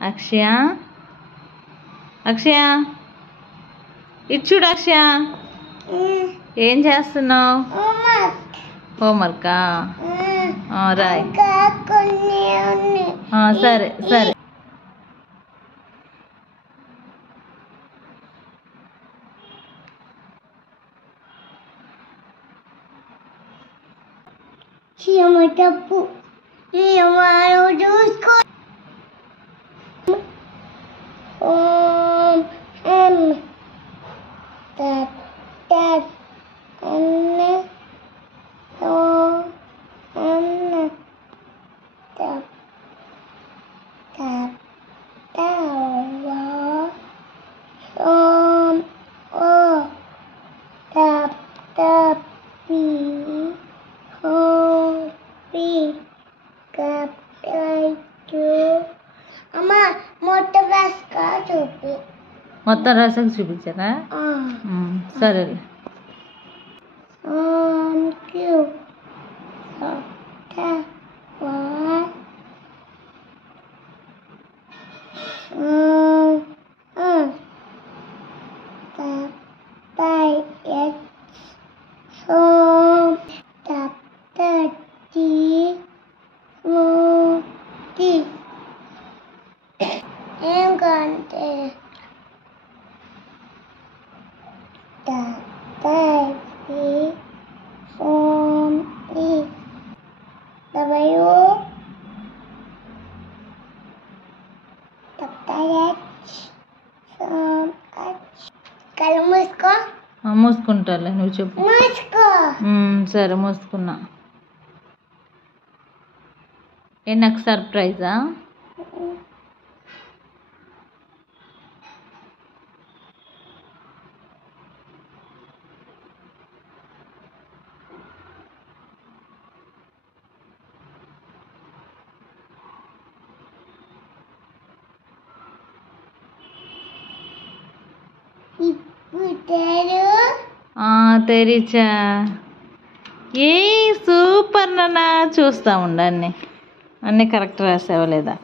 అక్షయ అక్షయ ఇటు చూడు అక్షయ ఏం చేస్తున్నావు హోంవర్కా రాయ్ సరే సరే తప్పు చూసుకో మొత్తం రాసాక చూపించారా సరే ఏం కంటే కళ్ళు మూసుకో మూసుకుంటాలే నువ్వు చెప్పు మూసుకో సరే మూసుకున్నా నాకు సర్ప్రైజా తెరిచా ఏ సూపర్ నాన్న చూస్తా ఉండు అన్నీ కరెక్ట్ రాసావా లేదా